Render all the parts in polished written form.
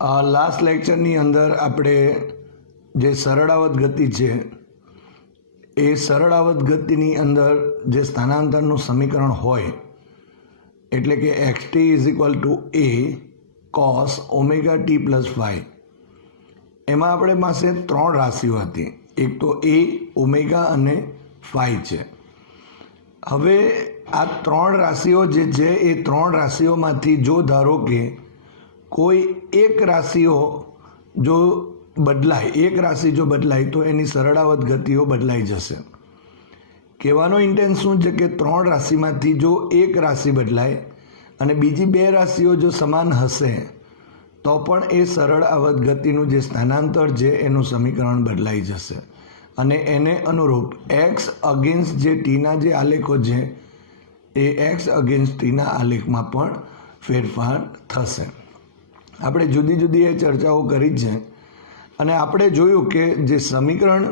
Last લેક્ચરની અંદર આપણે જે સરળાવત ગતિ છે એ સરળાવત ગતિની અંદર જે સ્થાનાંતરનું સમીકરણ હોય એટલે કે xt = a cos omega t + y, એમાં આપણે પાસે 3 રાશિઓ હતી. એક તો a, ઓમેગા અને ફાઈ છે. હવે આ 3 રાશિઓ જે છે એ 3 રાશિઓમાંથી જો ધારો કે કોઈ એક રાશિઓ જો બદલાય, એક રાશિ જો બદલાય તો એની સરળાવત ગતિઓ બદલાઈ જશે. કહેવાનો ઇન્ટેન્સ શું છે કે 3 રાશિમાંથી જો એક રાશિ બદલાય અને બીજી 2 રાશિઓ જો સમાન હશે તો પણ એ સરળાવત ગતિનું જે સ્થાનાંતર છે એનું સમીકરણ બદલાઈ જશે અને એને અનુરૂપ એક્સ અગેન્સ્ટ જે ટીના જે આલેખો છે એ એક્સ અગેન્સ્ટ ટીના આલેખમાં પણ ફેરફાર થશે. આપણે જુદી જુદી એ ચર્ચાઓ કરી છે અને આપણે જોયું કે જે સમીકરણ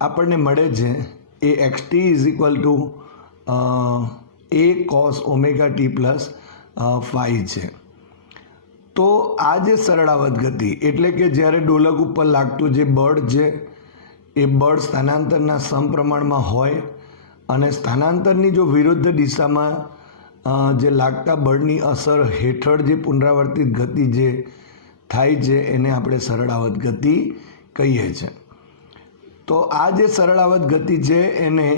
આપણને મળે છે એ xt = a cos omega t + phi છે. તો આ જે સરળાવત ગતિ એટલે કે જ્યારે ડોલક ઉપર લાગતું જે બળ છે એ બળ સ્થાનાંતરના સમપ્રમાણમાં હોય અને સ્થાનાંતરની જો વિરુદ્ધ દિશામાં જે લાગતા બળની અસર હેઠળ જે પુનરાવર્તિત ગતિ જે થાય છે એને આપણે સરળાવત ગતિ કહીએ છીએ. તો આ જે સરળાવત ગતિ છે એને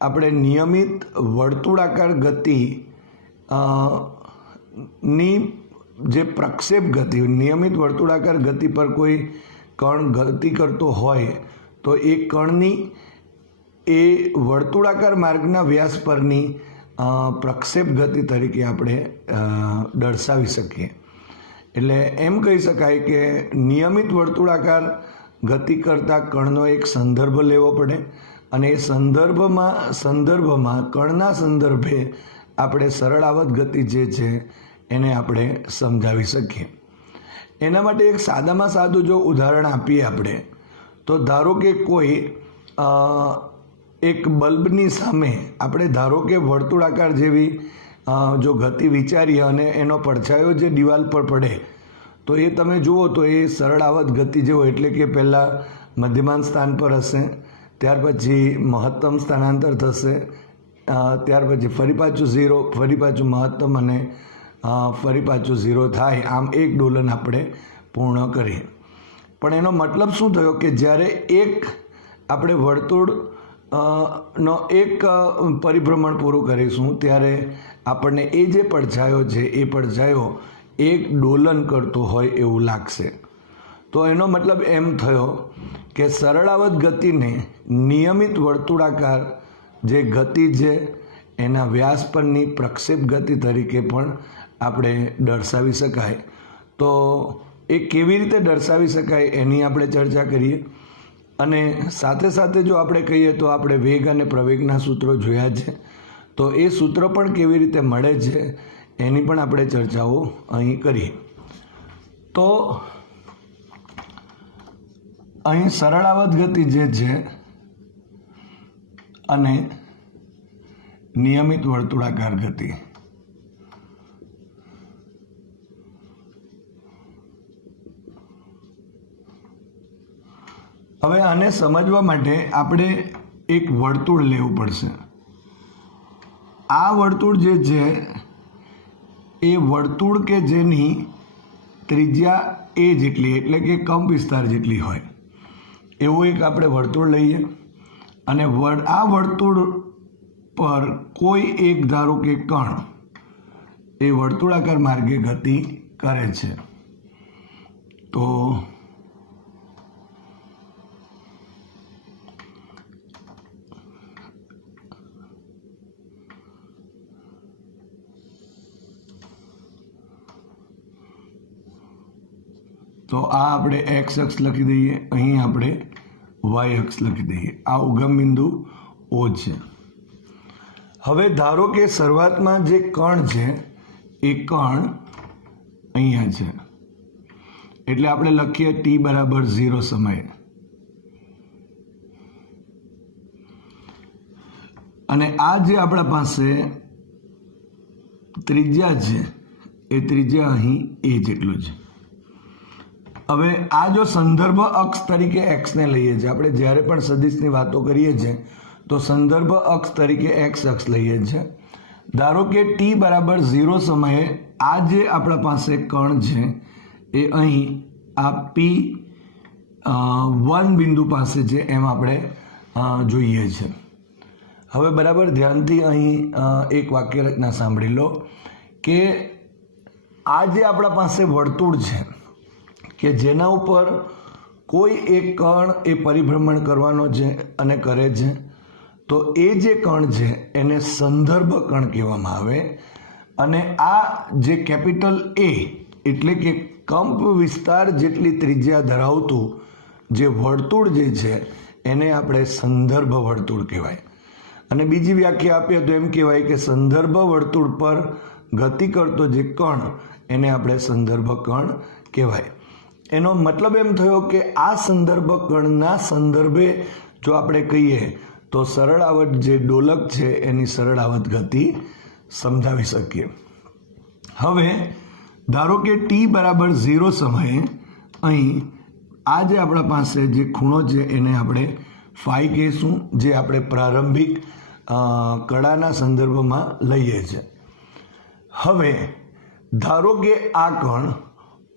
આપણે નિયમિત વર્તુળાકાર ગતિ ની જે પ્રક્ષેપ ગતિ, નિયમિત વર્તુળાકાર ગતિ પર કોઈ કણ ગતિ કરતો હોય તો એ કણની એ વર્તુળાકાર માર્ગના વ્યાસ પરની પ્રક્ષેપ ગતિ તરીકે આપણે દર્શાવી શકીએ. એટલે એમ કહી શકાય કે નિયમિત વર્તુળાકાર ગતિ કરતાં કણનો એક સંદર્ભ લેવો પડે અને એ સંદર્ભમાં કણના સંદર્ભે આપણે સરળાવત ગતિ જે છે એને આપણે સમજાવી શકીએ. એના માટે એક સાદામાં સાદું જો ઉદાહરણ આપીએ આપણે તો ધારો કે કોઈ એક બલ્બની સામે આપણે ધારો કે વર્તુળાકાર જેવી જો ગતિ વિચારીએ અને એનો પડછાયો જે દિવાલ પર પડે તો એ તમે જુઓ તો એ સરળાવત ગતિ જેવો, એટલે કે પહેલાં મધ્યમાન સ્થાન પર હશે, ત્યાર પછી મહત્તમ સ્થાનાંતર થશે, ત્યાર પછી ફરી પાછું 0, ફરી પાછું મહત્તમ અને ફરી પાછું 0 થાય. આમ એક ડોલન આપણે પૂર્ણ કરીએ. પણ એનો મતલબ શું થયો કે જ્યારે એક આપણે વર્તુળ નો એક પરિભ્રમણ પૂરું કરીશું ત્યારે આપણને એ જે પડછાયો છે એ પડછાયો એક ડોલન કરતો હોય એવું લાગશે. તો એનો મતલબ એમ થયો કે સરળાવત ગતિને નિયમિત વર્તુળાકાર જે ગતિ છે એના વ્યાસ પરની પ્રક્ષેપ ગતિ તરીકે પણ આપણે દર્શાવી શકાય. તો એ કેવી રીતે દર્શાવી શકાય એની આપણે ચર્ચા કરીએ અને સાથે સાથે જો આપણે કહીએ તો આપણે વેગ અને પ્રવેગના સૂત્રો જોયા છે, તો એ સૂત્ર પણ કેવી રીતે મળે છે એની પણ આપણે ચર્ચાઓ અહીં કરીએ. તો અહીં સરળાવત ગતિ જે છે અને નિયમિત વર્તુળાકાર ગતિ, હવે આને સમજવા માટે આપણે એક વર્તુળ લેવું પડશે. આ વર્તુળ જે છે એ વર્તુળ કે જેની ત્રિજ્યા a જેટલી એટલે કે કંપ વિસ્તાર જેટલી હોય એવું એક આપણે વર્તુળ લઈએ અને આ વર્તુળ પર કોઈ એક ધારો કે કણ એ વર્તુળાકાર માર્ગે ગતિ કરે છે. તો આ આપણે એક્સ અક્ષ લખી દઈએ, અહીં આપણે વાય અક્ષ લખી દઈએ. આ ઉગમ બિંદુ O છે. હવે ધારો કે શરૂઆતમાં જે કણ છે એ કણ અહીંયા છે એટલે આપણે લખીએ t = 0 સમયે અને આ જે આપણા પાસે ત્રિજ્યા છે એ ત્રિજ્યા અહીં a જેટલું છે. હવે આ જો સંદર્ભ અક્ષ તરીકે એક્સને લઈએ છીએ, આપણે જ્યારે પણ સદિશની વાતો કરીએ છીએ તો સંદર્ભ અક્ષ તરીકે એક્સ અક્ષ લઈએ છીએ. ધારો કે ટી બરાબર 0 સમયે આ જે આપણા પાસે કણ છે એ અહીં આ P1 બિંદુ પાસે છે એમ આપણે જોઈએ છે. હવે બરાબર ધ્યાનથી અહીં એક વાક્ય રચના સાંભળી લો કે આ જે આપણા પાસે વર્તુળ છે કે જેના ઉપર કોઈ એક કણ એ પરિભ્રમણ કરવાનો છે અને કરે છે, તો એ જે કણ છે એને સંદર્ભ કણ કહેવામાં આવે. અને આ જે કેપિટલ એ એટલે કે કંપ વિસ્તાર જેટલી ત્રિજ્યા ધરાવતું જે વર્તુળ જે છે એને આપણે સંદર્ભ વર્તુળ કહેવાય. અને બીજી વ્યાખ્યા આપીએ તો એમ કહેવાય કે સંદર્ભ વર્તુળ પર ગતિ કરતો જે કણ એને આપણે સંદર્ભ કણ કહેવાય. એનો મતલબ એમ થયો કે આ સંદર્ભ કણના સંદર્ભે જો આપણે કહીએ તો સરળ આવત જે ડોલક છે એની સરળ આવત ગતિ સમજાવી શકીએ. હવે ધારો કે ટી બરાબર 0 સમયે અહીં આ જે આપણા પાસે જે ખૂણો છે એને આપણે ફાઈ કહીશું, જે આપણે પ્રારંભિક કળાના સંદર્ભમાં લઈએ છીએ. હવે ધારો કે આ કણ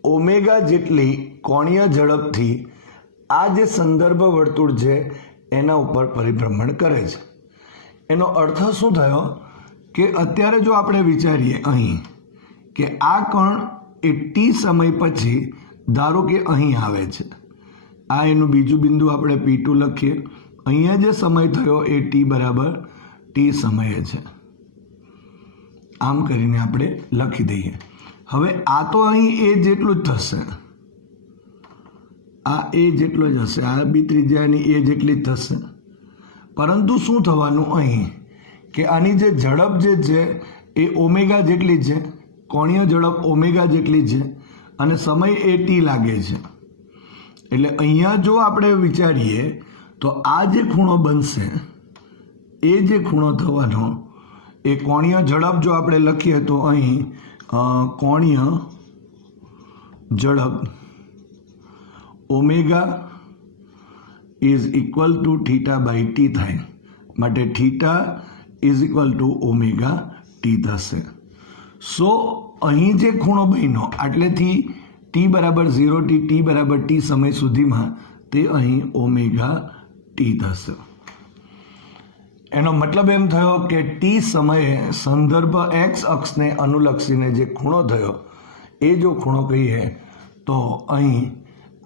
ઓમેગા જેટલી કોણીય ઝડપથી આ જે સંદર્ભ વર્તુળ છે એના ઉપર પરિભ્રમણ કરે છે. એનો અર્થ શું થયો કે અત્યારે જો આપણે વિચારીએ અહીં કે આ કણ એ ટી સમય પછી ધારો કે અહીં આવે છે, આ એનું બીજું બિંદુ આપણે P2 લખીએ. અહીંયા જે સમય થયો એ ટી બરાબર ટી સમયે છે, આમ કરીને આપણે લખી દઈએ. હવે આ તો અહીં એ જેટલું જ થશે, આ એ જેટલો જ હશે, આ બી ત્રિજ્યાની એ જેટલી જ થશે. પરંતુ શું થવાનું અહીં કે આની જે ઝડપ જે છે એ ઓમેગા જેટલી છે, કોણીય ઝડપ ઓમેગા જેટલી છે અને સમય એ ટી લાગે છે. એટલે અહીંયા જો આપણે વિચારીએ તો આ જે ખૂણો બનશે એ જે ખૂણો થવાનો એ કોણીય ઝડપ જો આપણે લખીએ તો અહીં કોણીય ઝડપ omega is equal to theta by t થાય, માટે theta is equal to omega t થશે. સો અહીં જે ખૂણો બન્યો આટલેથી ટી બરાબર 0 થી ટી બરાબર ટી સમય સુધીમાં તે અહીં ઓમેગા ટી થશે. એનો મતલબ એમ થયો કે ટી સમયે સંદર્ભ એક્સ અક્ષને અનુલક્ષીને જે ખૂણો થયો એ જો ખૂણો કહીએ તો અહીં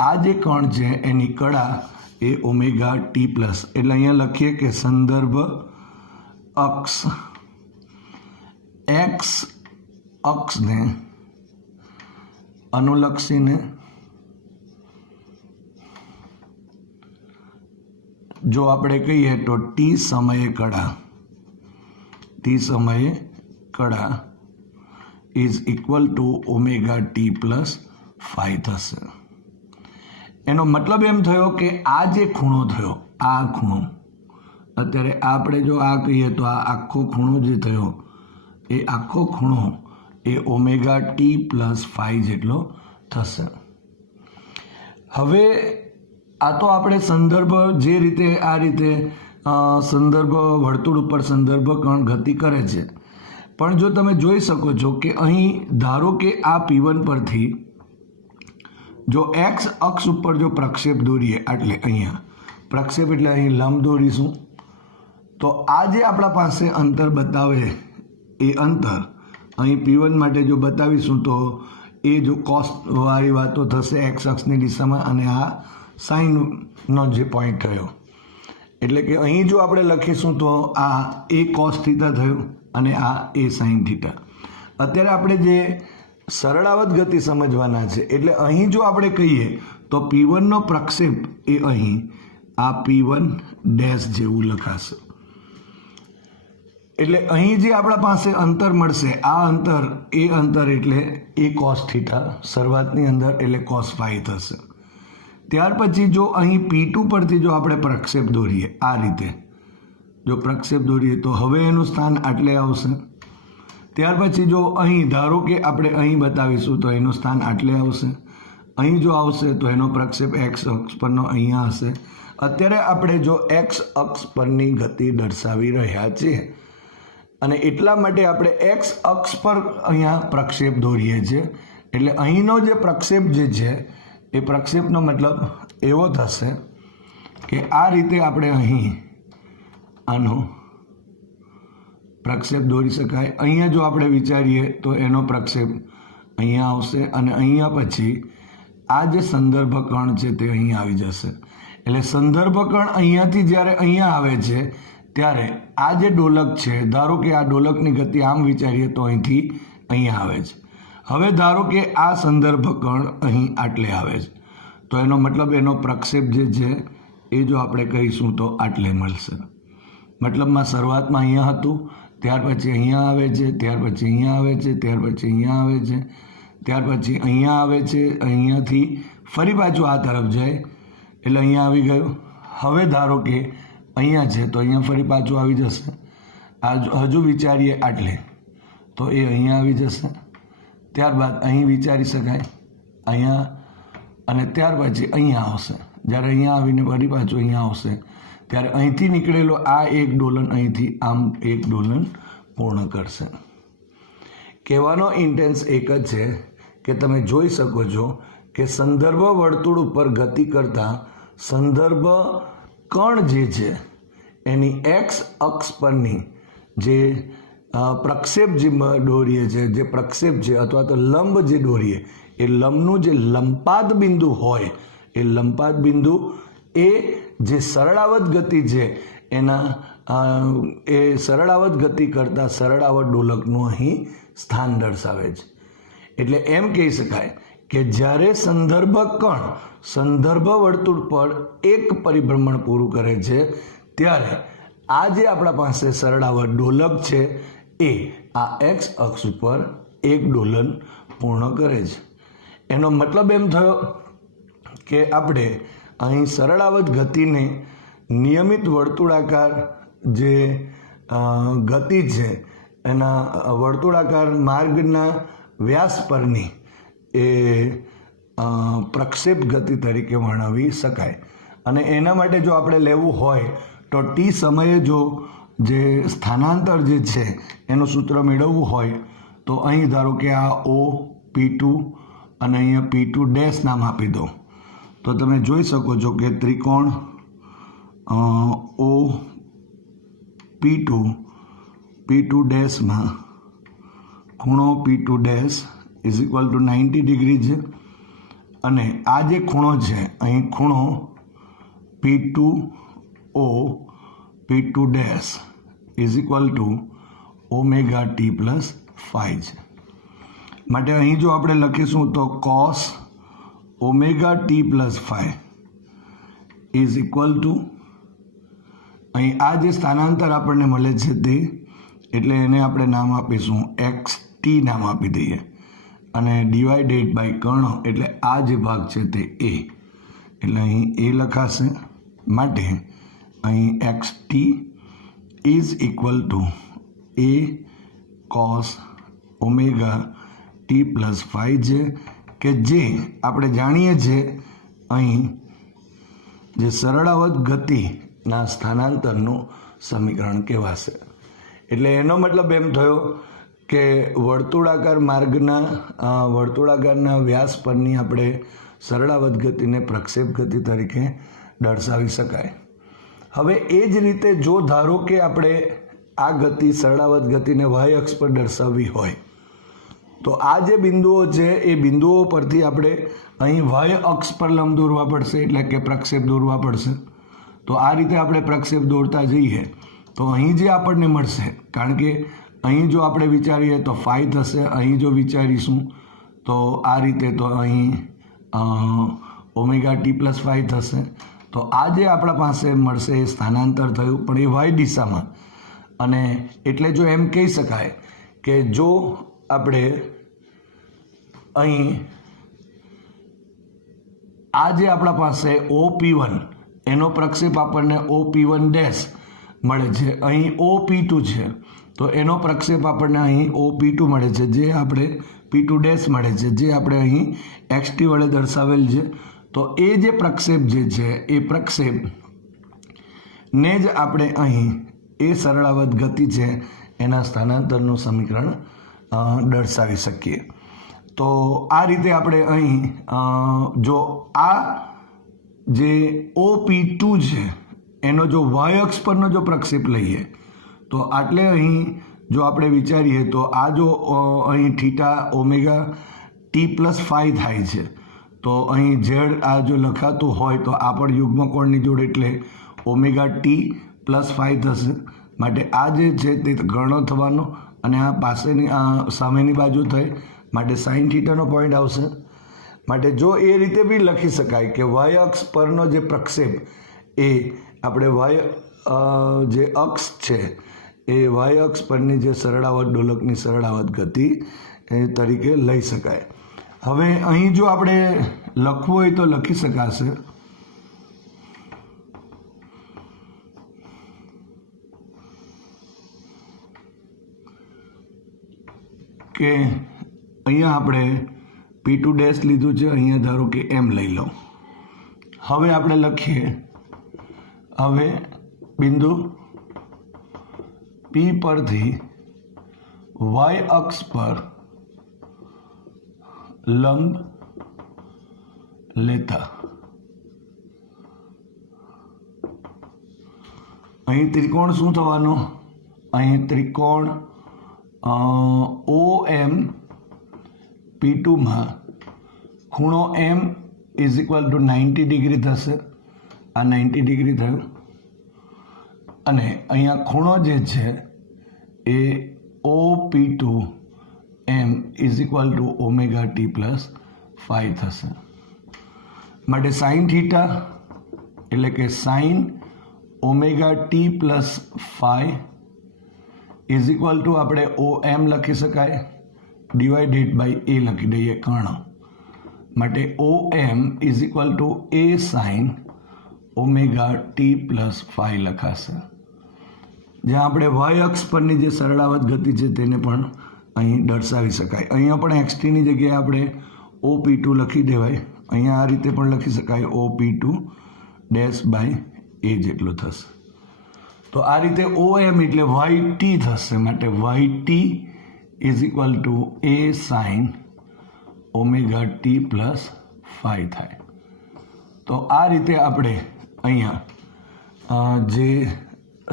આ જે કણ છે એની કળા એ ઓમેગા ટી પ્લસ, એટલે અહીંયા લખીએ કે સંદર્ભ અક્ષ એક્સ અક્ષને અનુલક્ષીને જો આપણે કહીએ તો ટી સમયે કળા is equal to omega T plus 5 થશે. એનો મતલબ એમ થયો કે આ જે ખૂણો થયો, આ ખૂણો અત્યારે આપણે જો આ કહીએ તો આ આખો ખૂણો જે થયો એ આખો ખૂણો એ ઓમેગા ટી પ્લસ 5 જેટલો થશે. હવે આ તો આપણે સંદર્ભ જે રીતે આ રીતે સંદર્ભ વર્તુળ ઉપર સંદર્ભ કણ ગતિ કરે છે, પણ જો તમે જોઈ શકો છો કે અહીં ધારો કે આ P1 પરથી જો એક્સ અક્ષ ઉપર જો પ્રક્ષેપ દોરીએ, એટલે અહીંયા પ્રક્ષેપ એટલે અહીં લંબ દોરીશું તો આ જે આપણા પાસે અંતર બતાવે એ અંતર અહીં P1 માટે જો બતાવીશું તો એ જો કોસ વાળી વાતો થશે એક્સ અક્ષની દિશામાં, અને આ સાઇનનો જે પોઈન્ટ થયો એટલે કે અહીં જો આપણે લખીશું તો આ એ કોસ થીટા થયું અને આ એ સાઇન થીટા. અત્યારે આપણે જે સરળાવત ગતિ સમજવાના છે, એટલે અહીં જો આપણે કહીએ તો P1નો પ્રક્ષેપ એ અહીં આ P1 ડેશ જેવું લખાશે. એટલે અહીં જે આપણા પાસે અંતર મળશે આ અંતર એ અંતર એટલે એ કોસ થીટા શરૂઆતની અંદર એટલે કોસ 5 થશે. ત્યાર પછી જો અહીં P2 પરથી જો આપણે પ્રક્ષેપ દોરીએ આ રીતે જો પ્રક્ષેપ દોરીએ તો હવે એનું સ્થાન આટલે આવશે. ત્યાર પછી જો અહીં ધારો કે આપણે અહીં બતાવીશું તો એનું સ્થાન આટલે આવશે, અહીં જો આવશે તો એનો પ્રક્ષેપ એક્સ અક્ષ પરનો અહીંયા હશે. અત્યારે આપણે જો એક્સ અક્ષ પરની ગતિ દર્શાવી રહ્યા છીએ અને એટલા માટે આપણે એક્સ અક્ષ પર અહીંયા પ્રક્ષેપ દોરીએ છીએ. એટલે અહીંનો જે પ્રક્ષેપ જે છે એ પ્રક્ષેપનો મતલબ એવો થશે કે આ રીતે આપણે અહીં આનો પ્રક્ષેપ દોરી શકાય. અહીંયા જો આપણે વિચારીએ તો એનો પ્રક્ષેપ અહીંયા આવશે અને અહીંયા પછી આ જે સંદર્ભ કણ છે તે અહીંયા આવી જશે. એટલે સંદર્ભ કણ અહીંયાથી જ્યારે અહીંયા આવે છે ત્યારે આ જે ડોલક છે, ધારો કે આ ડોલકની ગતિ આમ વિચારીએ તો અહીંથી અહીંયા આવે છે. હવે ધારો કે આ સંદર્ભ કણ અહીં આટલે આવે છે તો એનો મતલબ એનો પ્રક્ષેપ જે છે એ જો આપણે કહીશું તો આટલે મળશે. મતલબમાં શરૂઆતમાં અહીંયા હતું, ત્યાર પછી અહીંયા આવે છે, ત્યાર પછી અહીંયા આવે છે, ત્યાર પછી અહીંયા આવે છે, ત્યાર પછી અહીંયા આવે છે, અહીંયાથી ફરી પાછું આ તરફ જાય એટલે અહીંયા આવી ગયું. હવે ધારો કે અહીંયા છે તો અહીંયા ફરી પાછું આવી જશે. આ હજુ વિચારીએ આટલે તો એ અહીંયા આવી જશે. ત્યારબાદ અહીં વિચારી શકાય અહીંયા અને ત્યાર પછી અહીંયા આવશે. જ્યારે અહીંયા આવીને ફરી પાછું અહીંયા આવશે ત્યારે અહીંથી નીકળેલો આ એક ડોલન અહીંથી આમ એક ડોલન પૂર્ણ કરશે. કહેવાનો ઇન્ટેન્સ એક જ છે કે તમે જોઈ શકો છો કે સંદર્ભ વર્તુળ ઉપર ગતિ કરતા સંદર્ભ કણ જે છે એની એક્સ અક્ષ પરની જે પ્રક્ષેપ જે દોરીએ છે, જે પ્રક્ષેપ છે અથવા તો લંબ જે દોરીએ એ લંબનું જે લંપાદ બિંદુ હોય એ લંપાદ બિંદુ એ જે સરળાવત ગતિ છે એના એ સરળાવત ગતિ કરતાં સરળાવત ડોલકનું અહીં સ્થાન દર્શાવે છે. એટલે એમ કહી શકાય કે જ્યારે સંદર્ભ કણ સંદર્ભ વર્તુળ પર એક પરિભ્રમણ પૂરું કરે છે ત્યારે આ જે આપણા પાસે સરળાવત ડોલક છે એ આ એક્સ અક્ષ ઉપર એક ડોલન પૂર્ણ કરે છે. એનો મતલબ એમ થયો કે આપણે અહીં સરળાવત ગતિને નિયમિત વર્તુળાકાર જે ગતિ છે એના વર્તુળાકાર માર્ગના વ્યાસ પરની એ પ્રક્ષેપ ગતિ તરીકે વર્ણવી શકાય. અને એના માટે જો આપણે લેવું હોય તો ટી સમયે જો જે સ્થાનાંતર જે છે એનું સૂત્ર મેળવવું હોય તો અહીં ધારો કે આ ઓ P2 અને અહીંયા P2 ડેશ નામ આપી દો તો તમે જોઈ શકો છો કે ત્રિકોણ ઓ P2 ડેશમાં ખૂણો P2 dash is equal to 90 degree છે અને આ જે ખૂણો છે અહીં ખૂણો P2O P2 dash is equal to omega T plus phi છે. માટે અહીં જો આપણે લખીશું તો cos omega T plus phi is equal to અહીં આ જે સ્થાનાંતર આપણને મળે છે તે એટલે એને આપણે નામ આપીશું એક્સ ટી નામ આપી દઈએ અને ડિવાઇડેડ બાય કર્ણ એટલે આ જે ભાગ છે તે એ એટલે અહીં એ લખાશે. માટે અહીં x t is equal to a cos omega T plus phi છે કે જે આપણે જાણીએ છીએ અહીં જે સરળાવત ગતિના સ્થાનાંતરનું સમીકરણ કહેવાશે. એટલે એનો મતલબ એમ થયો કે વર્તુળાકાર માર્ગના વર્તુળાકારના વ્યાસ પરની આપણે સરળાવત ગતિને પ્રક્ષેપ ગતિ તરીકે દર્શાવી શકાય. હવે એ જ રીતે જો ધારો કે આપણે આ ગતિ સરળાવત ગતિને વાય અક્ષ પર દર્શાવવી હોય તો આ જે બિંદુઓ છે એ બિંદુઓ પરથી આપણે અહીં વાય અક્ષ પર લંબ દોરવા પડશે એટલે કે પ્રક્ષેપ દોરવા પડશે. તો આ રીતે આપણે પ્રક્ષેપ દોરતા જઈએ તો અહીં જે આપણને મળશે, કારણ કે અહીં જો આપણે વિચારીએ તો ફાઈ થશે, અહીં જો વિચારીશું તો આ રીતે તો અહીં ઓમેગા ટી પ્લસ ફાઈ થશે. તો આ જે આપણા પાસે મળશે એ સ્થાનાંતર થયું પણ એ વાય દિશામાં. અને એટલે જો એમ કહી શકાય કે જો આપણે અહીં આ જે આપણા પાસે OP1 એનો પ્રક્ષેપ આપણને OP1 ડેશ મળે છે, અહીં OP2 છે તો એનો પ્રક્ષેપ આપણને અહીં OP2 મળે છે જે આપણે P2 ડેશ મળે છે, જે આપણે અહીં xt વડે દર્શાવેલ છે. તો એ જે પ્રક્ષેપ જે છે એ પ્રક્ષેપને જ આપણે અહીં એ સરળાવત ગતિ છે એના સ્થાનાંતરનું સમીકરણ દર્શાવી શકીએ. તો આ રીતે આપણે અહીં જો આ જે OP2 છે એનો જો વાય અક્ષ પરનો જો પ્રક્ષેપ લઈએ તો આટલે અહીં જો આપણે વિચારીએ તો આ જો અહીં થીટા ઓમેગા T+5 થાય છે, તો અહીં ઝેડ આ જો લખાતું હોય તો આ પણ યુગ્મ કોણની જોડે એટલે ઓમેગા T+5 થશે. માટે આ જે છે તે ગણો થવાનો અને આ પાસેની આ સામેની બાજુ થઈ માટે સાઇન થીટાનો પોઈન્ટ આવશે. માટે જો એ રીતે બી લખી શકાય કે વાય અક્ષ પરનો જે પ્રક્ષેપ એ આપણે વાય જે અક્ષ છે એ વાય અક્ષ પરની જે સરળાવત ડોલકની સરળાવત ગતિ એ તરીકે લઈ શકાય. હવે અહીં જો આપણે લખવું હોય તો લખી શકાશે કે અહીંયા આપણે P2 ડેશ લીધું છે, અહીંયા ધારો કે એમ લઈ લો. હવે આપણે લખીએ, હવે બિંદુ P પરથી વાય અક્ષ પર લંબ લેતા અહીં ત્રિકોણ શું થવાનું? અહીં ત્રિકોણ OM P2માં ખૂણો M = 90 ડિગ્રી થશે. આ 90 ડિગ્રી થયું અને અહીંયા ખૂણો જે છે એ OP2 M = ઓમેગા T+5 થશે. માટે સાઇન થીટા એટલે કે સાઇન ઓમેગા T+5 આપણે OM લખી શકાય ડિવાઇડેડ બાય A લખી દઈએ કર્ણ. માટે OM = A sine omega T+5 લખાશે. જ્યાં આપણે વાય અક્ષ પરની જે સરળાવત ગતિ છે તેને પણ અહીં દર્શાવી શકાય. અહીંયા પણ xt ની જગ્યાએ આપણે OP2 લખી દેવાય. અહીંયા આ રીતે પણ લખી શકાય OP2 ડેશ બાય A જેટલું થશે. તો આ રીતે OM એટલે YT થશે. માટે YT = A sine omega T+5 થાય. તો આ રીતે આપણે અહીંયા જે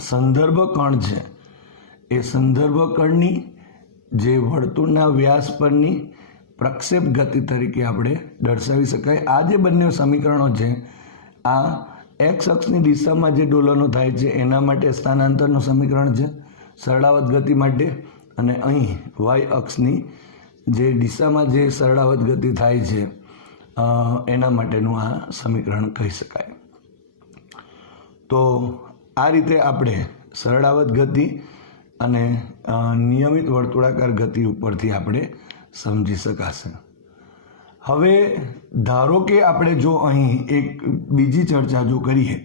સંદર્ભ કણ છે એ સંદર્ભ કણની જે વર્તુળના વ્યાસ પરની પ્રક્ષેપ ગતિ તરીકે આપણે દર્શાવી શકાય. આ જે બંને સમીકરણો છે આ એક્સ અક્ષની દિશામાં જે ડોલનો થાય છે એના માટે સ્થાનાંતરનું સમીકરણ છે સરળાવત ગતિ માટે, અને અહીં વાય અક્ષની જે દિશામાં જે સરળાવત ગતિ થાય છે એના માટેનું આ સમીકરણ કહી શકાય. તો આ રીતે આપણે સરળાવત ગતિ અને નિયમિત વર્તુળાકાર ગતિ ઉપરથી આપણે સમજી શકાશે. હવે ધારો કે આપણે જો અહીં એક બીજી ચર્ચા જો કરીએ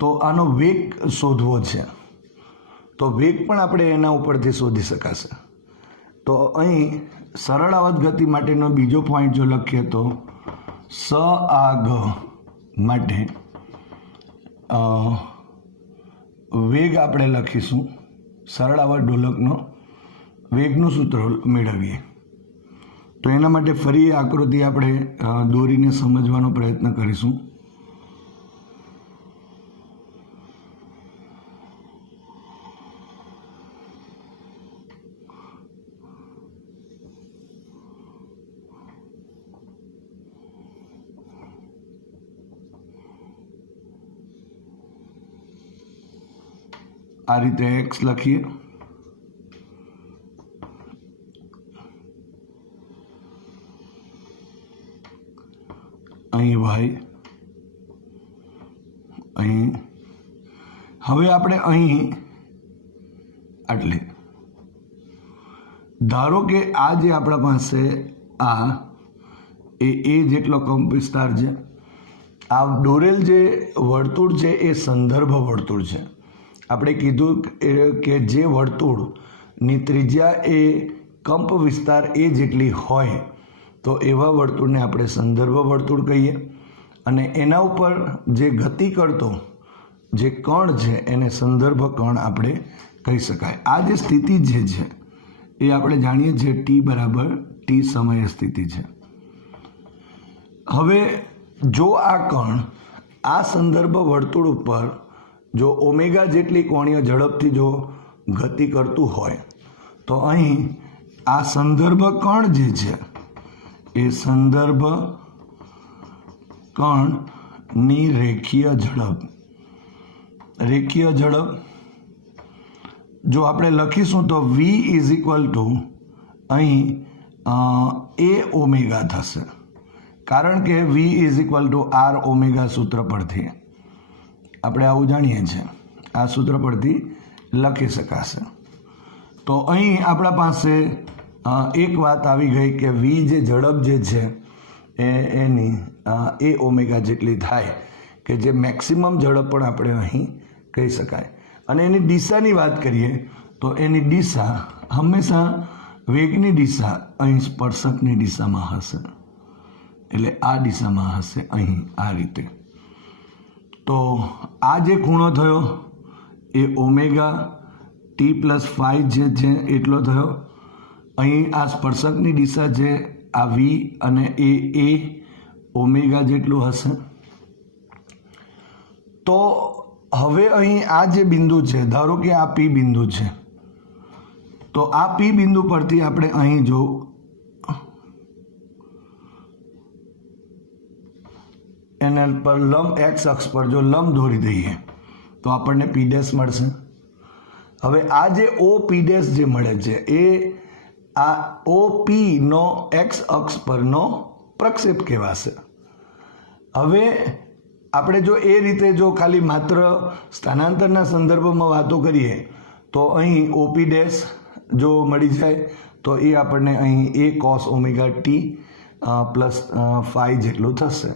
તો આનો વેગ શોધવો છે, તો વેગ પણ આપણે એના ઉપરથી શોધી શકાશે. તો અહીં સરળાવત ગતિ માટેનો બીજો પોઈન્ટ જો લખીએ તો સ આ ગ માટે વેગ આપણે લખીશું, સરળાવત ડોલકનો વેગનું સૂત્ર મેળવીએ. તો એના માટે ફરી આકૃતિ આપણે દોરીને સમજવાનો પ્રયત્ન કરીશું. આ રીતે x લખીએ, અહીં y, અહીં. હવે આપણે અહીં આટલે ધારો કે આ જે આપણા પાસે આ એ જેટલો કંપ વિસ્તાર છે. આ દોરેલ જે વર્તુળ છે એ સંદર્ભ વર્તુળ છે. આપણે કીધું કે જે વર્તુળની ત્રિજ્યા એ કંપ વિસ્તાર એ જેટલી હોય તો એવા વર્તુળને આપણે સંદર્ભ વર્તુળ કહીએ. અને એના ઉપર જે ગતિ કરતો જે કણ છે એને સંદર્ભ કણ આપણે કહી શકાય. આ જે સ્થિતિ જે છે એ આપણે જાણીએ છીએ ટી બરાબર ટી સમયે સ્થિતિ છે. હવે જો આ કણ આ સંદર્ભ વર્તુળ ઉપર જો ઓમેગા જેટલી કોણીય ઝડપથી જો ગતિ કરતું હોય તો અહીં આ સંદર્ભ કણ જે છે એ સંદર્ભ કણની રેખીય ઝડપ જો આપણે લખીશું તો v ઇઝ ઇક્વલ ટુ અહીં એ ઓમેગા થશે, કારણ કે v is equal to r omega સૂત્ર પરથી આપણે આવું જાણીએ છીએ, આ સૂત્ર પરથી લખી શકાશે. તો અહીં આપણા પાસે એક વાત આવી ગઈ કે v જે ઝડપ જે છે એની એ ઓમેગા જેટલી થાય કે જે મેક્સિમમ ઝડપ પણ આપણે અહીં કહી શકાય. અને એની દિશાની વાત કરીએ તો એની દિશા હંમેશા વેગની દિશા અહીં સ્પર્શકની દિશામાં હશે, એટલે આ દિશામાં હશે અહીં આ રીતે. તો આ જે ખૂણો થયો એ ઓમેગા ટી પ્લસ 5 જે છે એટલો થયો. અહીં આ સ્પર્શકની દિશા છે આ વી અને એ ઓમેગા જેટલું હશે. તો હવે અહીં આ જે બિંદુ છે, ધારો કે આ પી બિંદુ છે, તો આ પી બિંદુ પરથી આપણે અહીં જો એના પર લંબ એક્સ અક્ષ પર જો લંબ દોરી દઈએ તો આપણને પી ડેશ મળશે. હવે આ જે ઓ પી ડેશ જે મળે છે એ આ ઓ પી નો એક્સ અક્ષ પરનો પ્રક્ષેપ કહેવાશે. હવે આપણે જો એ રીતે જો ખાલી માત્ર સ્થાનાંતરના સંદર્ભમાં વાતો કરીએ તો અહીં ઓપી ડેશ જો મળી જાય તો એ આપણને અહીં એ કોસ ઓમેગા ટી પ્લસ 5 જેટલું થશે.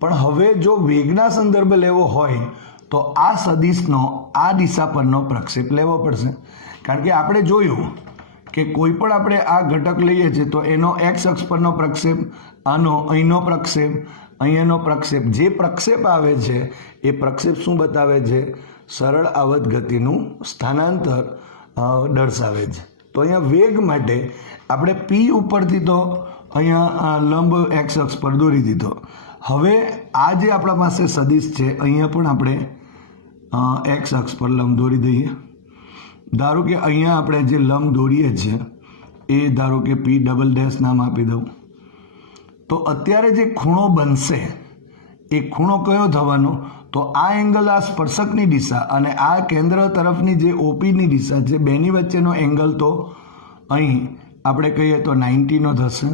પણ હવે જો વેગના સંદર્ભ લેવો હોય તો આ સદિશનો આ દિશા પરનો પ્રક્ષેપ લેવો પડશે, કારણ કે આપણે જોયું કે કોઈ પણ આપણે આ ઘટક લઈએ છીએ તો એનો એક્સ અક્ષ પરનો પ્રક્ષેપ, આનો અહીંનો પ્રક્ષેપ, અહીંયાનો પ્રક્ષેપ, જે પ્રક્ષેપ આવે છે એ પ્રક્ષેપ શું બતાવે છે? સરળ આવત ગતિનું સ્થાનાંતર દર્શાવે છે. તો અહીંયા વેગ માટે આપણે પી ઉપરથી તો અહીંયા લંબ એક્સ અક્ષ પર દોરી દીધો. હવે આ જે આપણા પાસે સદિશ છે અહીંયા પણ આપણે એક્સ અક્ષ પર લંબ દોરી દઈએ. ધારો કે અહીંયા આપણે જે લંબ દોરીએ છીએ એ ધારો કે પી ડબલ ડેશ નામ આપી દઉં. તો અત્યારે જે ખૂણો બનશે એ ખૂણો કયો થવાનો? તો આ એંગલ આ સ્પર્શકની દિશા અને આ કેન્દ્ર તરફની જે ઓપીની દિશા છે બેની વચ્ચેનો એંગલ તો અહીં આપણે કહીએ તો 90નો થશે.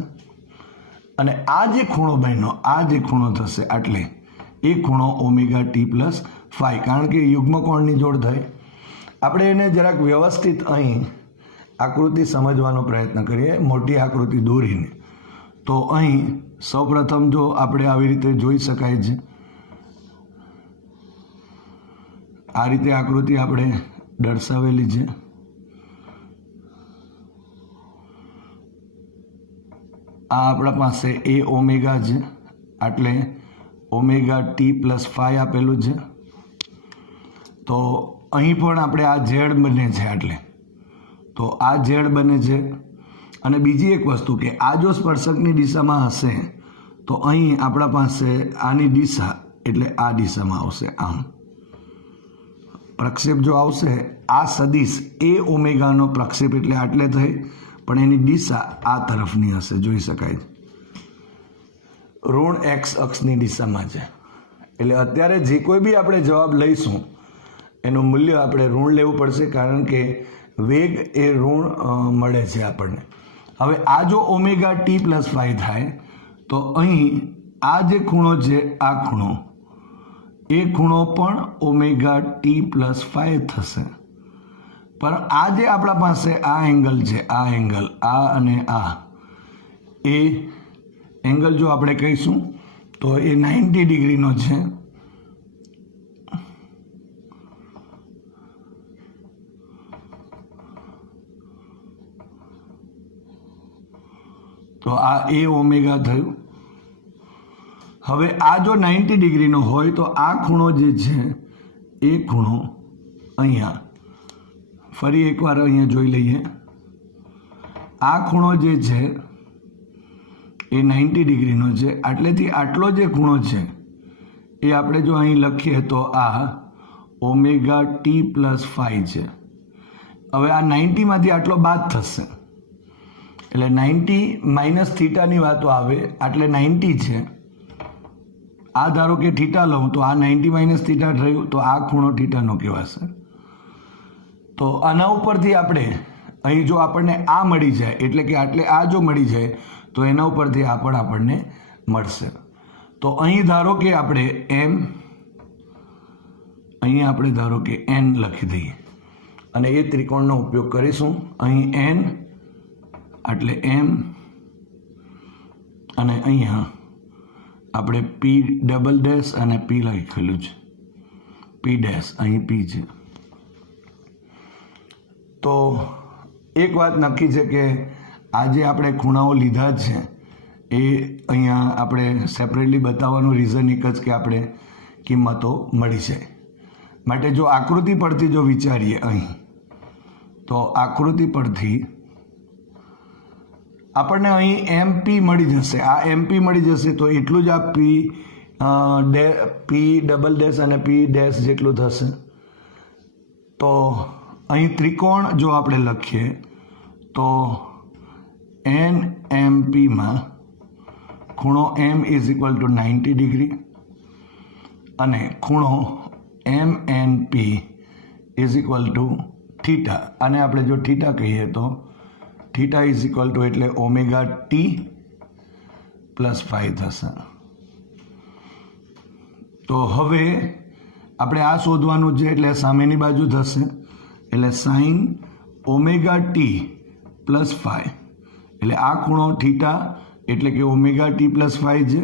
અને આ જે ખૂણો બન્યો આ જે ખૂણો થશે એટલે એ ખૂણો ઓમેગા ટી પ્લસ 5, કારણ કે યુગ્મકોણની જોડ થાય. આપણે એને જરાક વ્યવસ્થિત અહીં આકૃતિ સમજવાનો પ્રયત્ન કરીએ, મોટી આકૃતિ દોરીને. તો અહીં સૌપ્રથમ જો આપણે આવી રીતે જોઈ શકાય છે, આ રીતે આકૃતિ આપણે દર્શાવેલી છે. આ આપણા પાસે એ ઓમેગા છે એટલે ઓમેગા ટી પ્લસ 5 આપેલું છે. તો અહીં પણ આપણે આ ઝેડ બને છે એટલે તો આ ઝેડ બને છે. અને બીજી એક વસ્તુ કે આ જો સ્પર્શકની દિશામાં હશે તો અહીં આપણા પાસે આની દિશા એટલે આ દિશામાં આવશે. આમ પ્રક્ષેપ જો આવશે આ સદિશ એ ઓમેગાનો પ્રક્ષેપ એટલે આટલે થઈ, પણ એની દિશા આ તરફની હશે, જોઈ શકાય ઋણ એક્સ અક્ષની દિશામાં છે. એટલે અત્યારે જે કોઈ બી આપણે જવાબ લઈશું એનું મૂલ્ય આપણે ઋણ લેવું પડશે, કારણ કે વેગ એ ઋણ મળે છે આપણને. હવે આ જો ઓમેગા ટી પ્લસ 5 થાય તો અહીં આ જે ખૂણો છે આ ખૂણો એ ખૂણો પણ ઓમેગા ટી પ્લસ 5 થશે. પણ આ જે આપણા પાસે આ એંગલ છે, આ એંગલ આ અને આ એ એંગલ જો આપણે કહીશું તો એ 90 ડિગ્રીનો છે. તો આ એ ઓમેગા થયું. હવે આ જો 90 ડિગ્રીનો હોય તો આ ખૂણો જે છે એ ખૂણો અહીંયા ફરી એકવાર અહીંયા જોઈ લઈએ. આ ખૂણો જે છે એ 90 ડિગ્રીનો છે. આટલેથી આટલો જે ખૂણો છે એ આપણે જો અહીં લખીએ તો આ ઓમેગા ટી પ્લસ 5 છે. હવે આ 90માંથી આટલો બાદ થશે એટલે 90 માઇનસ થીટાની વાતો આવે. એટલે 90 છે, આ ધારો કે થીટા લઉં તો આ 90 માઇનસ થીટા થયું તો આ ખૂણો થીટાનો કહેવાશે. તો આના ઉપરથી આપણે અહીં જો આપણને આ મળી જાય એટલે કે આટલે આ જો મળી જાય તો એના ઉપરથી આ પણ આપણને મળશે. તો અહીં ધારો કે આપણે એમ, અહીં આપણે ધારો કે એન લખી દઈએ અને એ ત્રિકોણનો ઉપયોગ કરીશું. અહીં એન એટલે એમ અને અહીંયા આપણે પી ડબલ ડેશ અને પી લખેલું છે, પી ડેશ અહીં પી છે. તો એક વાત નક્કી છે કે આ જે આપણે ખૂણાઓ લીધા છે એ અહીંયા આપણે સેપરેટલી બતાવવાનું રીઝન એક જ કે આપણે કિંમતો મળી જાય. માટે જો આકૃતિ પરથી જો વિચારીએ અહીં તો આકૃતિ પરથી આપણને અહીં એમપી મળી જશે. આ એમપી મળી જશે તો એટલું જ આ પી ડબલ ડેશ અને પી ડેશ જેટલું થશે. તો અહીં ત્રિકોણ જો આપણે લખીએ તો એન એમ પીમાં ખૂણો M is equal to 90 degree અને ખૂણો M N P is equal to theta. અને આપણે જો થીટા કહીએ તો થીટા ઇઝ ઇક્વલ ટુ એટલે ઓમેગા ટી પ્લસ 5 થશે. તો હવે આપણે આ શોધવાનું છે એટલે સામેની બાજુ થશે એટલે સાઇન ઓમેગા ટી પ્લસ 5 એટલે આ ખૂણો થીટા એટલે કે ઓમેગા ટી પ્લસ 5 છે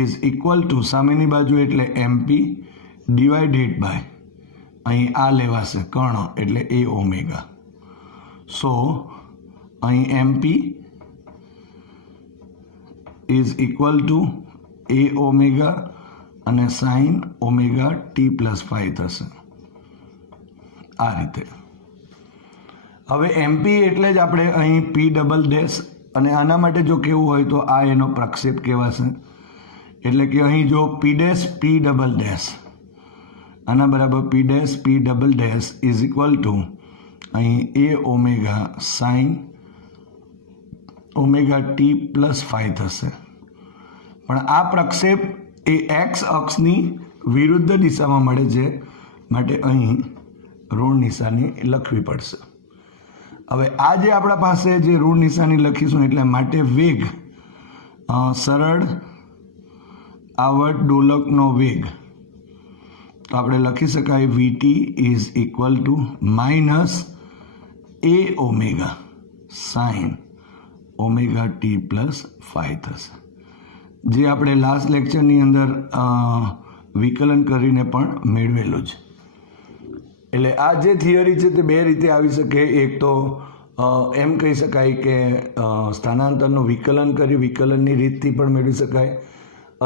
ઇઝ ઇક્વલ ટુ સામેની બાજુ એટલે એમપી ડિવાઇડેડ બાય અહીં આ લેવાશે કર્ણ એટલે એ ઓમેગા. સો અહીં MP is equal to A omega અને સાઇન ઓમેગા ટી પ્લસ 5 થશે આ રીતે. હવે એમપી એટલે જ આપણે અહીં પી ડબલ ડેશ અને આના માટે જો કહેવું હોય તો આ એનો પ્રક્ષેપ કહેવાશે. એટલે કે અહીં જો P dash P double dash આના બરાબર P dash P double dash is equal to અહીં A omega sine omega T plus 5 થશે. પણ આ પ્રક્ષેપ એ એક્સ અક્ષની વિરુદ્ધ દિશામાં મળે છે માટે અહીં ઋણ નિશાની લખવી પડશે. હવે આ જે આપણા પાસે જે ઋણ નિશાની લખીશું એટલે માટે વેગ સરળ આવર્ત ડોલકનો વેગ તો આપણે લખી શકાય VT is equal to minus A omega sine omega T plus 5 થશે. જે આપણે લાસ્ટ લેક્ચરની અંદર વિકલન કરીને પણ મેળવેલું છે. એટલે આ જે થિયરી છે તે બે રીતે આવી શકે. એક તો એમ કહી શકાય કે સ્થાનાંતરનું વિકલન કરી વિકલનની રીતથી પણ મેળવી શકાય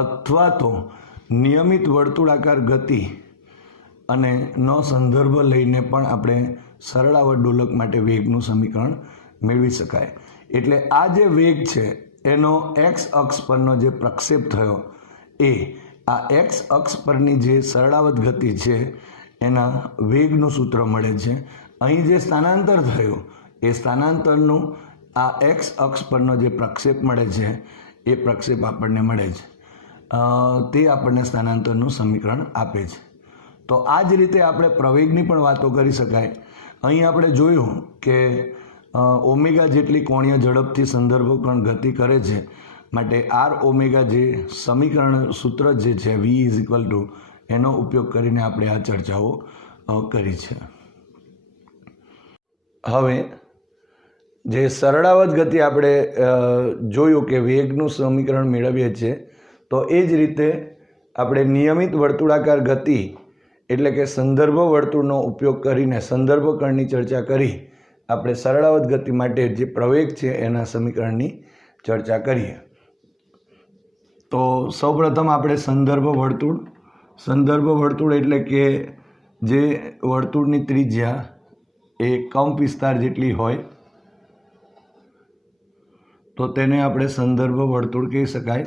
અથવા તો નિયમિત વર્તુળાકાર ગતિ અને નો સંદર્ભ લઈને પણ આપણે સરળાવર્ત ડોલક માટે વેગનું સમીકરણ મેળવી શકાય. એટલે આ જે વેગ છે એનો એક્સ અક્ષ પરનો જે પ્રક્ષેપ થયો એ આ એક્સ અક્ષ પરની જે સરળાવર્ત ગતિ છે એના વેગનું સૂત્ર મળે છે. અહીં જે સ્થાનાંતર થયું એ સ્થાનાંતરનું આ એક્સ અક્ષ પરનો જે પ્રક્ષેપ મળે છે એ પ્રક્ષેપ આપણને મળે છે તે આપણને સ્થાનાંતરનું સમીકરણ આપે છે. તો આ જ રીતે આપણે પ્રવેગની પણ વાતો કરી શકાય. અહીં આપણે જોયું કે ઓમેગા જેટલી કોણીય ઝડપથી સંદર્ભ કણ ગતિ કરે છે માટે આર ઓમેગા જે સમીકરણ સૂત્ર જે છે વી ઇઝ ઇક્વલ ટુ એનો ઉપયોગ કરીને આપણે આ ચર્ચાઓ કરી છે. હવે જે સરળાવર્ત ગતિ આપણે જોયું કે વેગનું સમીકરણ મેળવીએ છીએ તો એ જ રીતે આપણે નિયમિત વર્તુળાકાર ગતિ એટલે કે સંદર્ભ વર્તુળનો ઉપયોગ કરીને સંદર્ભ કણની ચર્ચા કરી આપણે સરળાવર્ત ગતિ માટે જે પ્રવેગ છે એના સમીકરણની ચર્ચા કરીએ. તો સૌપ્રથમ આપણે સંદર્ભ વર્તુળ એટલે કે જે વર્તુળની ત્રિજ્યા એ કંપ વિસ્તાર જેટલી હોય તો તેને આપણે સંદર્ભ વર્તુળ કહી શકાય.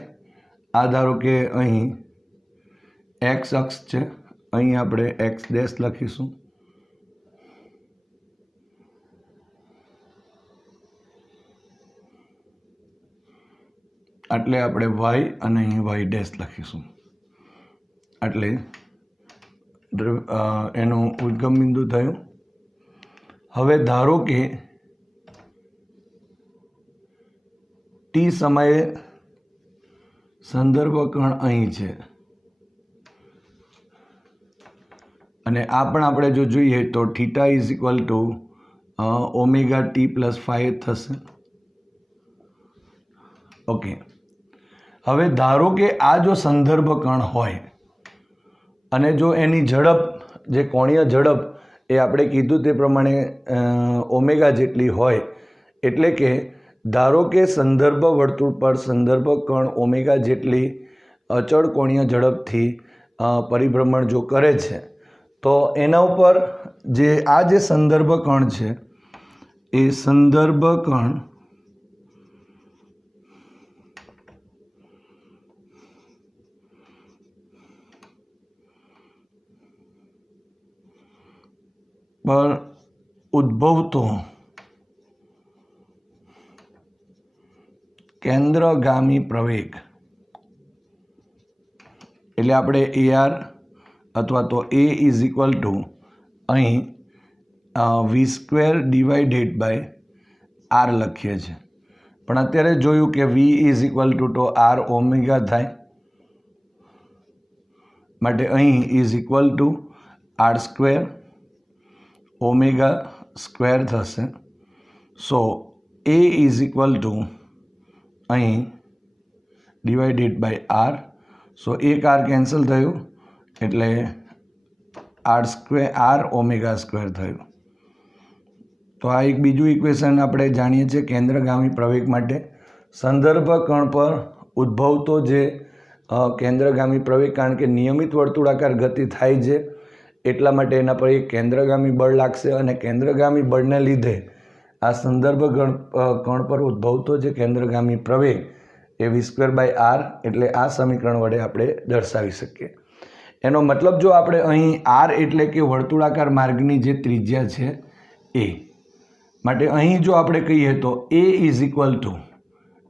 આ ધારો કે અહીં એક્સ અક્ષ છે, અહીં આપણે એક્સ ડેશ લખીશું, એટલે આપણે વાય અને અહીં વાય ડેશ લખીશું. એટલે એનું ઉદ્ગમ બિંદુ થયું. હવે ધારો કે ટી સમયે સંદર્ભ કણ અહીં છે અને આ પણ આપણે જો જોઈએ તો theta is equal to omega T plus 5 થશે. ઓકે, હવે ધારો કે આ જો સંદર્ભ કણ હોય અને જો એની ઝડપ, જે કોણીય ઝડપ એ આપણે કીધું તે પ્રમાણે ઓમેગા જેટલી હોય, એટલે કે ધારો કે સંદર્ભ વર્તુળ પર સંદર્ભ કણ ઓમેગા જેટલી અચળ કોણીય ઝડપથી પરિભ્રમણ જો કરે છે તો એના ઉપર આ જે સંદર્ભ કણ છે એ સંદર્ભ કણ પર ઉદ્ભવતો કેન્દ્રગામી પ્રવેગ, એટલે આપણે AR અથવા તો A ઇઝ ઇક્વલ ટુ અહીં v² ડિવાઇડેડ બાય R લખીએ છીએ. પણ અત્યારે જોયું કે v ઇઝ ઇક્વલ ટુ તો R ઓમેગા થાય, માટે અહીં is equal two R² omega square થશે. સો A ઇઝ ઇક્વલ ટુ અહીં ડિવાઇડેડ બાય R. સો એક R કેન્સલ થયું એટલે R ઓમેગા સ્ક્વેર થયું. તો આ એક બીજું ઇક્વેશન આપણે જાણીએ છીએ કેન્દ્રગામી પ્રવેગ માટે. સંદર્ભ કણ પર ઉદ્ભવતો જે કેન્દ્રગામી પ્રવેગ, કારણ કે નિયમિત વર્તુળાકાર ગતિ થાય છે એટલા માટે એના પર એક કેન્દ્રગામી બળ લાગશે અને કેન્દ્રગામી બળને લીધે આ સંદર્ભ કણ પર ઉદ્ભવતો જે કેન્દ્રગામી પ્રવેગ એ v² બાય R, એટલે આ સમીકરણ વડે આપણે દર્શાવી શકીએ. એનો મતલબ જો આપણે અહીં R એટલે કે વર્તુળાકાર માર્ગની જે ત્રિજ્યા છે એ માટે અહીં જો આપણે કહીએ તો A ઇઝ ઇક્વલ ટુ,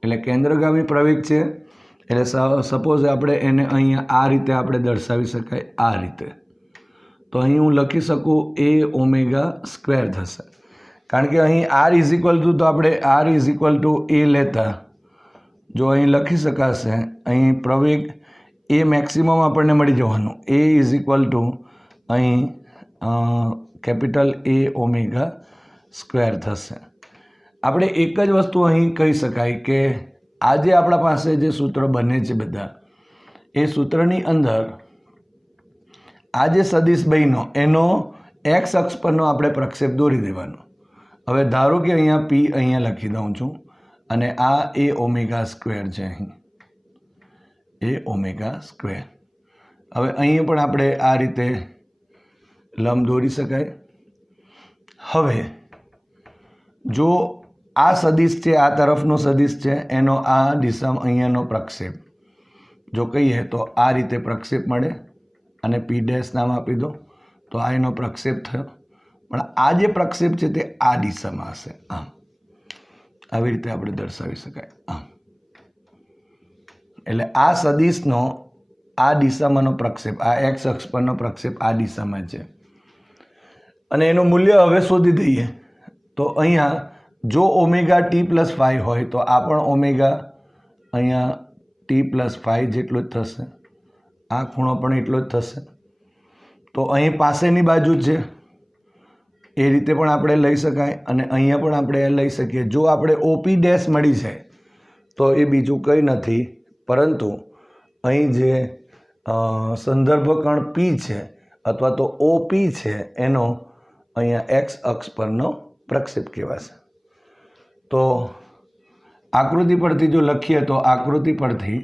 એટલે કેન્દ્રગામી પ્રવેગ છે એટલે સપોઝ આપણે એને અહીંયા આ રીતે આપણે દર્શાવી શકાય, આ રીતે. તો અહીં હું લખી શકું A ઓમેગા સ્ક્વેર થશે, કારણ કે અહીં R ઇઝ ઇક્વલ ટુ, તો આપણે R is equal two A લેતા જો અહીં લખી શકાશે, અહીં પ્રવેગ એ મેક્સિમમ આપણને મળી જવાનું, A ઇઝ ઇક્વલ ટુ અહીં કેપિટલ A ઓમેગા સ્ક્વેર થશે. આપણે એક જ વસ્તુ અહીં કહી શકાય કે આજે આપણા પાસે જે સૂત્ર બને છે બધા, એ સૂત્રની અંદર આ જે સદિશ બન્યો એનો એક્સ અક્ષ પરનો આપણે પ્રક્ષેપ દોરી દેવાનો. હવે ધારો કે અહીંયા P અહીંયા લખી દઉં છું અને આ A ઓમેગા સ્ક્વેર છે, અહીં A ઓમેગા સ્ક્વેર. હવે અહીં પણ આપણે આ રીતે લંબ દોરી શકાય. હવે જો આ સદિશ છે, આ તરફનો સદિશ છે, એનો આ દિશામાં અહીંયાનો પ્રક્ષેપ જો કહીએ તો આ રીતે પ્રક્ષેપ મળે અને P ડેશ નામ આપી દો, તો આ એનો પ્રક્ષેપ થયો. પણ આ જે પ્રક્ષેપ છે તે આ દિશામાં હશે, આમ આવી રીતે આપણે દર્શાવી શકાય આમ. એટલે આ સદિશનો આ દિશામાંનો પ્રક્ષેપ, આ એક્સ અક્ષ પરનો પ્રક્ષેપ આ દિશામાં છે અને એનું મૂલ્ય હવે શોધી દઈએ. તો અહીંયા જો ઓમેગા T+5 હોય તો આ પણ ઓમેગા અહીંયા T+5 જેટલો જ થશે, આ ખૂણો પણ એટલો જ થશે. તો અહીં પાસેની બાજુ છે એ રીતે પણ આપણે લઈ શકાય અને અહીંયા પણ આપણે લઈ શકીએ. જો આપણે OP ડેશ મળી જાય તો એ બીજું કંઈ નથી પરંતુ અહીં જે સંદર્ભ કણ P છે અથવા તો OP છે એનો અહીંયા એક્સ અક્ષ પરનો પ્રક્ષેપ કહેવાશે. તો આકૃતિ પરથી જો લખીએ તો આકૃતિ પરથી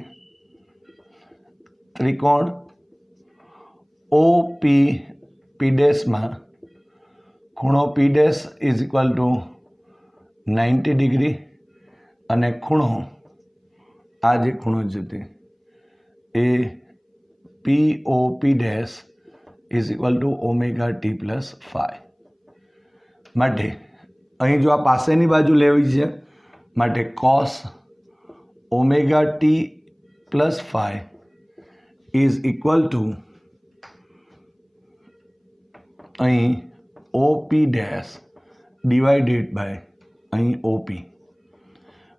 ત્રિકોણ OP P' ખૂણો P' is equal to 90 degree અને ખૂણો આ જે ખૂણો છે તે એ POP' is equal two ωt+φ માટે અહીં જો આ પાસેની બાજુ લેવી છે માટે cos ωt+φ is equal to અહીં OP' ડિવાઇડેડ બાય અહીં OP.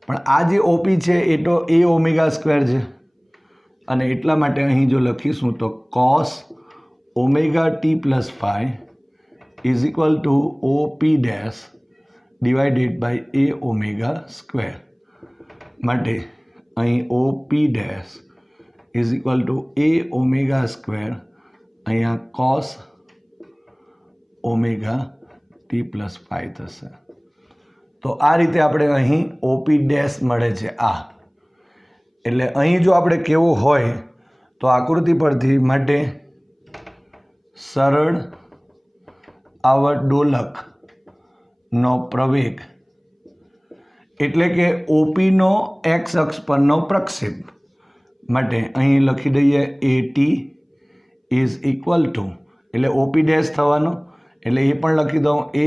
પણ આ જે OP છે એ તો a² છે અને એટલા માટે અહીં જો લખીશું તો cos ωt+φ is equal to OP' divided by a² માટે અહીં OP' is equal two a², અહીંયા cos ωt+φ થશે. તો આ રીતે આપણે અહીં OP' મળે છે આ. એટલે અહીં જો આપણે કહેવું હોય તો આકૃતિ પરથી માટે સરળ આવર્તદોલકનો પ્રવેગ એટલે કે OPનો x અક્ષ પરનો પ્રક્ષેપ માટે અહીં લખી દઈએ AT ઇઝ ઇક્વલ ટુ એટલે OP' થવાનો એટલે એ પણ લખી દઉં a²,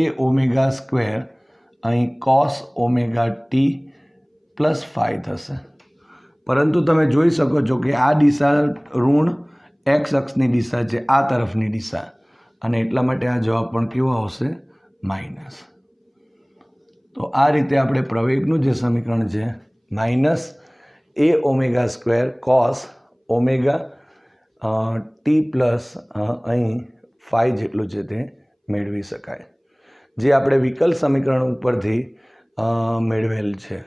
અહીં cos ωt+φ થશે. પરંતુ તમે જોઈ શકો છો કે આ દિશા ઋણ x અક્ષની દિશા છે, આ તરફની દિશા, અને એટલા માટે આ જવાબ પણ કેવો આવશે? માઇનસ. તો આ રીતે આપણે પ્રવેગનું જે સમીકરણ છે -a² cos ωt+ અહીં φ જેટલું છે તે મેળવી શકાય, જે આપણે વિકલ સમીકરણ ઉપરથી મેળવેલ છે.